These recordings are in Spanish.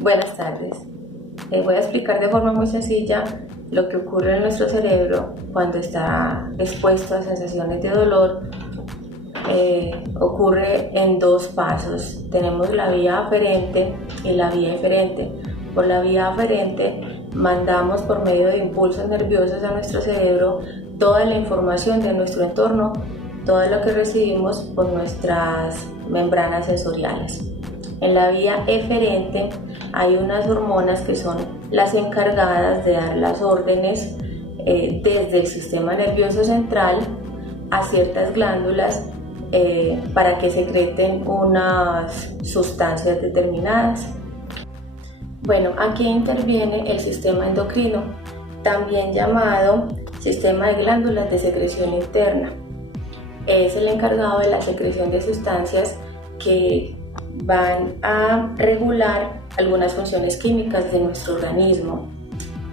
Buenas tardes. Voy a explicar de forma muy sencilla lo que ocurre en nuestro cerebro cuando está expuesto a sensaciones de dolor. Ocurre en dos pasos. Tenemos la vía aferente y la vía eferente. Por la vía aferente mandamos por medio de impulsos nerviosos a nuestro cerebro toda la información de nuestro entorno, todo lo que recibimos por nuestras membranas sensoriales. En la vía eferente hay unas hormonas que son las encargadas de dar las órdenes desde el sistema nervioso central a ciertas glándulas para que secreten unas sustancias determinadas. Bueno, aquí interviene el sistema endocrino, también llamado sistema de glándulas de secreción interna. Es el encargado de la secreción de sustancias que van a regular algunas funciones químicas de nuestro organismo.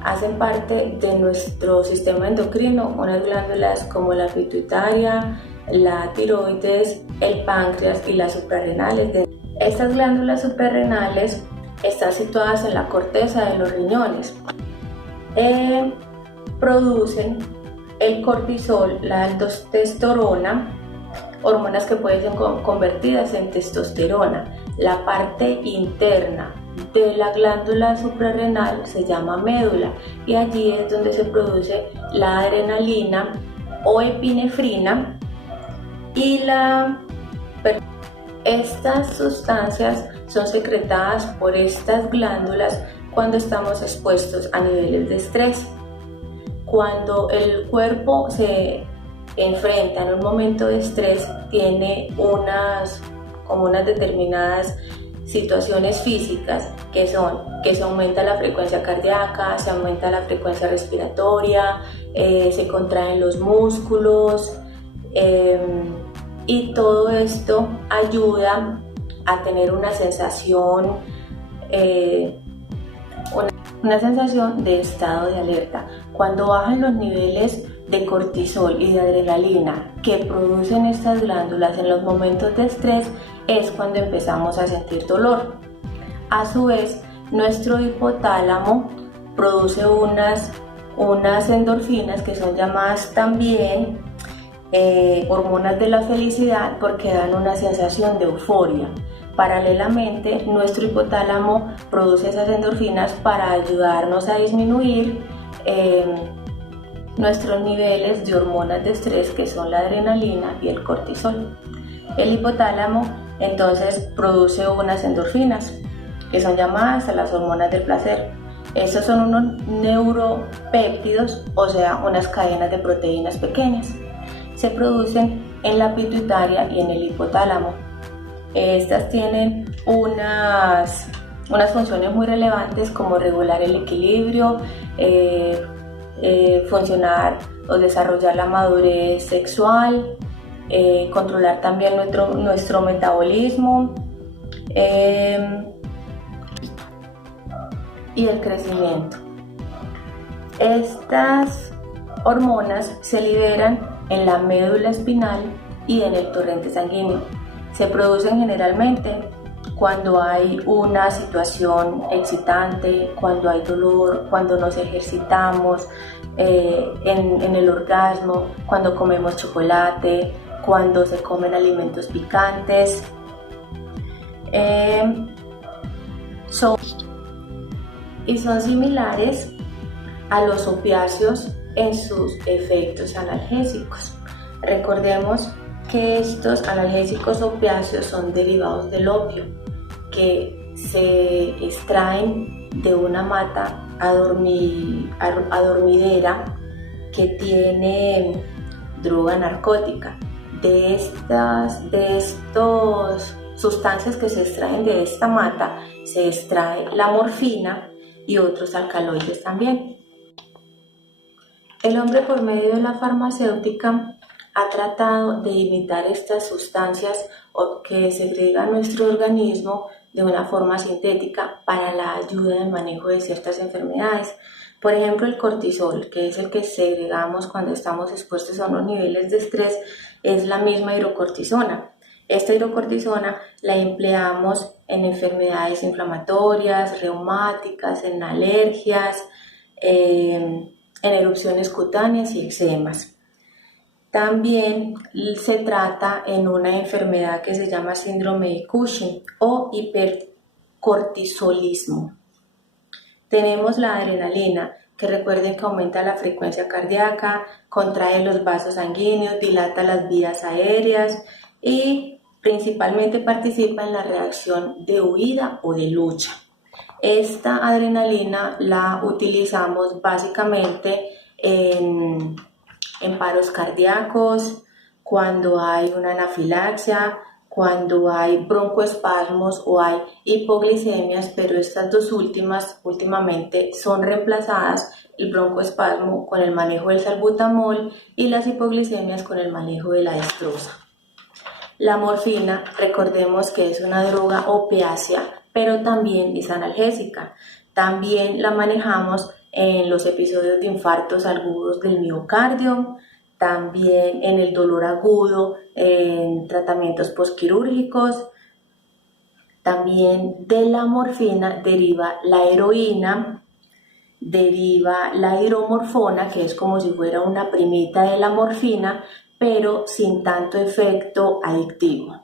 Hacen parte de nuestro sistema endocrino unas glándulas como la pituitaria, la tiroides, el páncreas y las suprarrenales. Estas glándulas suprarrenales están situadas en la corteza de los riñones. Producen el cortisol, la aldosterona, hormonas que pueden ser convertidas en testosterona. La parte interna de la glándula suprarrenal se llama médula y allí es donde se produce la adrenalina o epinefrina y estas sustancias son secretadas por estas glándulas cuando estamos expuestos a niveles de estrés. Cuando el cuerpo se enfrenta en un momento de estrés, tiene unas determinadas situaciones físicas que se aumenta la frecuencia cardíaca, se aumenta la frecuencia respiratoria, se contraen los músculos y todo esto ayuda a tener una sensación de estado de alerta. Cuando bajan los niveles de cortisol y de adrenalina que producen estas glándulas en los momentos de estrés, es cuando empezamos a sentir dolor. A su vez, nuestro hipotálamo produce unas endorfinas que son llamadas también hormonas de la felicidad porque dan una sensación de euforia. Paralelamente, nuestro hipotálamo produce esas endorfinas para ayudarnos a disminuir nuestros niveles de hormonas de estrés que son la adrenalina y el cortisol. El hipotálamo entonces produce unas endorfinas que son llamadas las hormonas del placer. Estos son unos neuropéptidos, o sea, unas cadenas de proteínas pequeñas. Se producen en la pituitaria y en el hipotálamo. Estas tienen unas funciones muy relevantes como regular el equilibrio, funcionar o desarrollar la madurez sexual, controlar también nuestro metabolismo y el crecimiento. Estas hormonas se liberan en la médula espinal y en el torrente sanguíneo. Se producen generalmente cuando hay una situación excitante, cuando hay dolor, cuando nos ejercitamos, en el orgasmo, cuando comemos chocolate, cuando se comen alimentos picantes. Son similares a los opiáceos en sus efectos analgésicos. Recordemos que estos analgésicos opiáceos son derivados del opio, que se extraen de una mata adormidera que tiene droga narcótica. De estas sustancias que se extraen de esta mata se extrae la morfina y otros alcaloides también. El hombre, por medio de la farmacéutica, ha tratado de imitar estas sustancias que segrega nuestro organismo de una forma sintética para la ayuda en el manejo de ciertas enfermedades. Por ejemplo, el cortisol, que es el que segregamos cuando estamos expuestos a unos niveles de estrés, es la misma hidrocortisona. Esta hidrocortisona la empleamos en enfermedades inflamatorias, reumáticas, en alergias, en erupciones cutáneas y eczemas. También se trata en una enfermedad que se llama síndrome de Cushing o hipercortisolismo. Tenemos la adrenalina, que recuerden que aumenta la frecuencia cardíaca, contrae los vasos sanguíneos, dilata las vías aéreas y principalmente participa en la reacción de huida o de lucha. Esta adrenalina la utilizamos básicamente en paros cardíacos, cuando hay una anafilaxia, cuando hay broncoespasmos o hay hipoglicemias, pero estas dos últimas últimamente son reemplazadas, el broncoespasmo con el manejo del salbutamol y las hipoglicemias con el manejo de la dextrosa. La morfina, recordemos que es una droga opiácea, pero también es analgésica. También la manejamos en los episodios de infartos agudos del miocardio, también en el dolor agudo, en tratamientos postquirúrgicos. También de la morfina deriva la heroína, deriva la hidromorfona, que es como si fuera una primita de la morfina, pero sin tanto efecto adictivo.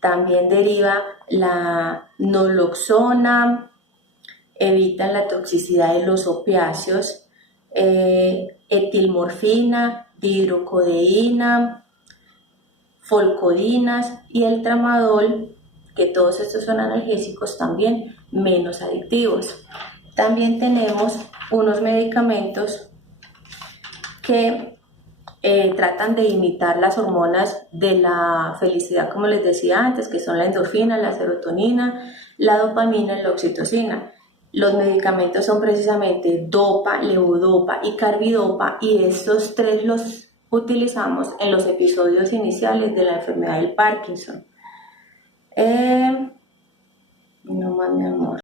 También deriva la naloxona, evitan la toxicidad de los opiáceos, etilmorfina, dihidrocodeína, folcodinas y el tramadol, que todos estos son analgésicos también menos adictivos. También tenemos unos medicamentos que tratan de imitar las hormonas de la felicidad, como les decía antes, que son la endorfina, la serotonina, la dopamina y la oxitocina. Los medicamentos son precisamente dopa, levodopa y carbidopa, y estos tres los utilizamos en los episodios iniciales de la enfermedad del Parkinson. No más, mi amor.